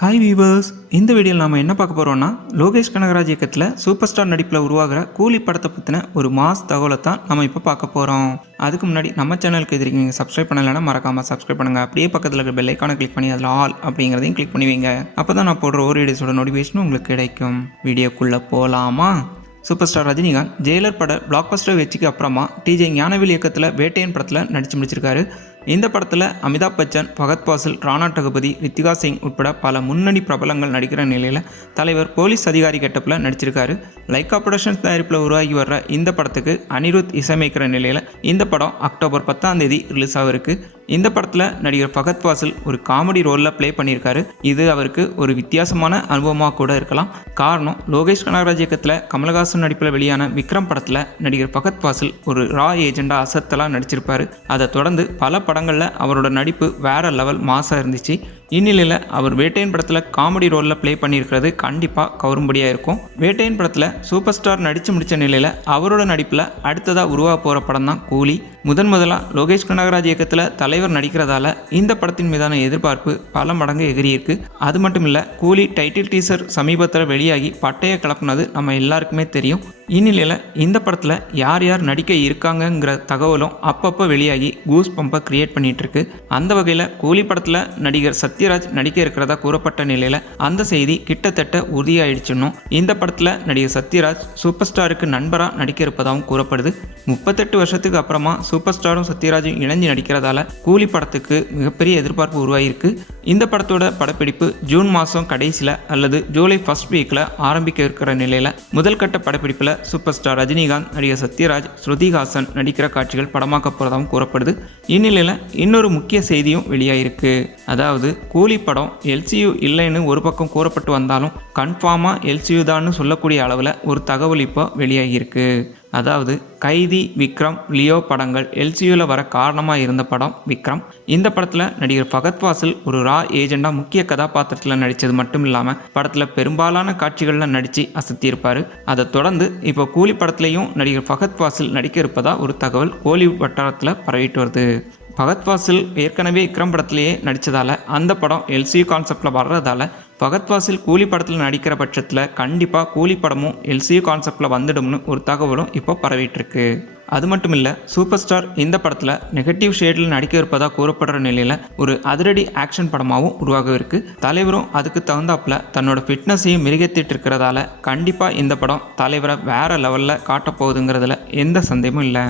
Hi viewers இந்த வீடியோவில் நாம் என்ன பார்க்க போகிறோம்னா லோகேஷ் கனகராஜ் இயக்கத்தில் சூப்பர் ஸ்டார் நடிப்பில் உருவாகிற கூலி படத்தை பற்றின ஒரு மாஸ் தகவலை தான் நம்ம இப்போ பார்க்க போகிறோம் அதுக்கு முன்னாடி நம்ம சேனலுக்கு எதிர்க்கு நீங்கள் சப்ஸ்கிரைப் பண்ணலைன்னா மறக்காமல் சப்ஸ்கிரைப் பண்ணுங்கள் அப்படியே பக்கத்தில் இருக்கிற பெல் ஐக்கானை கிளிக் பண்ணி அதில் ஆல் அப்படிங்கிறதையும் கிளிக் பண்ணுவீங்க அப்போ தான் நான் போடுற ஒரு வீடியோஸோட நோட்டிஃபிகேஷன் உங்களுக்கு கிடைக்கும். வீடியோக்குள்ளே போகலாமா சூப்பர் ஸ்டார் ரஜினிகாந்த் ஜெயிலர் பட பிளாக் பஸ்டர் வெற்றிக்கு அப்புறமா டிஜே ஞானவேல் இயக்கத்தில் வேட்டையன் படத்தில் நடித்து முடிச்சிருக்காரு. இந்த படத்தில் அமிதாப் பச்சன் பகத் பாசில் ராணா டகுபதி ரித்திகா சிங் உட்பட பல முன்னணி பிரபலங்கள் நடிக்கிற நிலையில் தலைவர் போலீஸ் அதிகாரி கெட்டப்பில் நடிச்சிருக்காரு. லைக்கா ப்ரொடக்ஷன்ஸ் தயாரிப்பில் உருவாகி வர்ற இந்த படத்துக்கு அனிருத் இசையமைக்கிற நிலையில் இந்த படம் அக்டோபர் பத்தாம் தேதி ரிலீஸ் ஆகிருக்கு இந்த படத்தில் நடிகர் ஃபகத் ஃபாசில் ஒரு காமெடி ரோலில் ப்ளே பண்ணியிருக்காரு. இது அவருக்கு ஒரு வித்தியாசமான அனுபவமாக கூட இருக்கலாம். காரணம் லோகேஷ் கனகராஜ் இயக்கத்தில் கமலஹாசன் நடிப்பில் வெளியான விக்ரம் படத்தில் நடிகர் ஃபகத் ஃபாசில் ஒரு ரா ஏஜெண்டாக அசத்தலாக நடிச்சிருப்பார். அதை தொடர்ந்து பல படங்களில் அவரோட நடிப்பு வேற லெவல் மாசாக இருந்துச்சு. இந்நிலையில் அவர் வேட்டையன் படத்தில் காமெடி ரோலில் ப்ளே பண்ணியிருக்கிறது கண்டிப்பாக கவரும்படியாக இருக்கும். வேட்டையன் படத்தில் சூப்பர் ஸ்டார் நடித்து முடித்த நிலையில் அவரோட நடிப்பில் அடுத்ததாக உருவாக போகிற படம் தான் கூலி. முதன் முதலாக லோகேஷ் கனகராஜ் இயக்கத்தில் தலை தலைவர் நடிக்கிறதால இந்த படத்தின் மீதான எதிர்பார்ப்பு பல மடங்கு எகிரியிருக்கு. அது மட்டும் இல்லை கூலி டைட்டில் டீசர் சமீபத்தில் வெளியாகி பட்டையை கலப்புனது நம்ம எல்லாருக்குமே தெரியும். இந்நிலையில் இந்த படத்தில் யார் யார் நடிக்க இருக்காங்கங்கிற தகவலும் அப்பப்போ வெளியாகி கூஸ் பம்பை கிரியேட் பண்ணிகிட்ருக்கு அந்த வகையில் கூலி படத்தில் நடிகர் சத்யராஜ் நடிக்க இருக்கிறதா கூறப்பட்ட நிலையில் அந்த செய்தி கிட்டத்தட்ட உறுதியாயிடுச்சுன்னும் இந்த படத்தில் நடிகர் சத்யராஜ் சூப்பர் ஸ்டாருக்கு நண்பராக நடிக்க இருப்பதாகவும் கூறப்படுது. முப்பத்தெட்டு வருஷத்துக்கு அப்புறமா சூப்பர் ஸ்டாரும் சத்யராஜும் இணைஞ்சு நடிக்கிறதால கூலி படத்துக்கு மிகப்பெரிய எதிர்பார்ப்பு உருவாகியிருக்கு. இந்த படத்தோட படப்பிடிப்பு ஜூன் மாதம் கடைசியில் அல்லது ஜூலை ஃபர்ஸ்ட் வீக்கில் ஆரம்பிக்க இருக்கிற நிலையில் முதல் கட்ட படப்பிடிப்பில் சூப்பர் ஸ்டார் ரஜினிகாந்த் நடிகர் சத்யராஜ் ஸ்ருதிஹாசன் நடிக்கிற காட்சிகள் படமாக்க போகிறதாகவும் கூறப்படுது. இந்நிலையில் இன்னொரு முக்கிய செய்தியும் வெளியாயிருக்கு. அதாவது கூலி படம் எல்சியு இல்லைன்னு ஒரு பக்கம் கூறப்பட்டு வந்தாலும் கன்ஃபார்மாக எல்சியு தான்னு சொல்லக்கூடிய அளவில் ஒரு தகவல் இப்போ வெளியாகியிருக்கு. அதாவது கைதி விக்ரம் லியோ படங்கள் எல்சியூவில் வர காரணமாக இருந்த படம் விக்ரம். இந்த படத்தில் நடிகர் ஃபகத் வாசல் ஒரு ரா ஏஜெண்டாக முக்கிய கதாபாத்திரத்தில் நடித்தது மட்டும் இல்லாமல் படத்தில் பெரும்பாலான காட்சிகளில் நடித்து அசத்தியிருப்பார். அதை தொடர்ந்து இப்போ கூலி படத்துலையும் நடிகர் ஃபகத் வாசல் நடிக்க இருப்பதா ஒரு தகவல் கோலிவுட் வட்டாரத்தில் பரவிட்டு வருது. பகத் வாசில் ஏற்கனவே விக்ரம் படத்திலேயே நடித்ததால் அந்த படம் எல்சியூ கான்செப்டில் வர்றதால பகத் வாசில் கூலி படத்தில் நடிக்கிற பட்சத்தில் கண்டிப்பாக கூலி படமும் எல்சியூ கான்செப்டில் வந்துடும்னு ஒரு தகவலும் இப்போ பரவிட்டுருக்கு. அது மட்டும் இல்லை சூப்பர் ஸ்டார் இந்த படத்தில் நெகட்டிவ் ஷேடில் நடிக்க இருப்பதாக கூறப்படுற நிலையில் ஒரு அதிரடி ஆக்ஷன் படமாகவும் உருவாக இருக்கு. தலைவரும் அதுக்கு தகுந்தாப்புல தன்னோட ஃபிட்னஸையும் மிருகத்திட்டு இருக்கிறதால கண்டிப்பாக இந்த படம் தலைவரை வேற லெவலில் காட்டப்போகுதுங்கிறதுல எந்த சந்தேகமும் இல்லை.